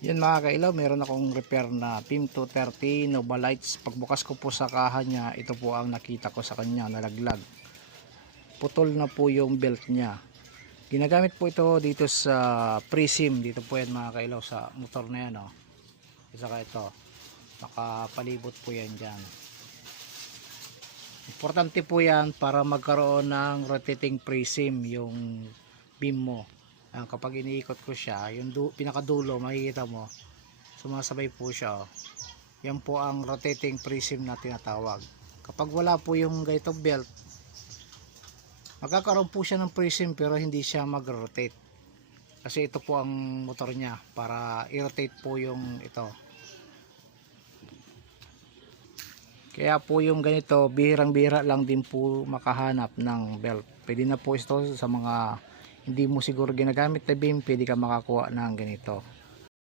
Yan mga kailaw, meron akong repair na PIM 230 Nova Lights. Pagbukas ko po sa kaha niya, ito po ang nakita ko sa kanya, nalaglag. Putol na po yung belt niya. Ginagamit po ito dito sa Prism. Dito po yan mga kailaw sa motor na yan. Oh. Saka ito, nakapalibot po yan dyan. Importante po yan para magkaroon ng rotating prism yung beam mo. Ayan, kapag iniikot ko siya, yung du- pinakadulo, makikita mo, sumasabay po siya. oh. Yan po ang rotating prism na tinatawag. Kapag wala po yung ganito belt, magkakaroon po siya ng prism pero hindi siya mag-rotate. Kasi ito po ang motor niya para i-rotate po yung ito. Kaya po yung ganito, bihirang-bihira lang din po makahanap ng belt. Pwede na po ito sa mga hindi mo siguro ginagamit na beam, pwede ka makakuha ng ganito.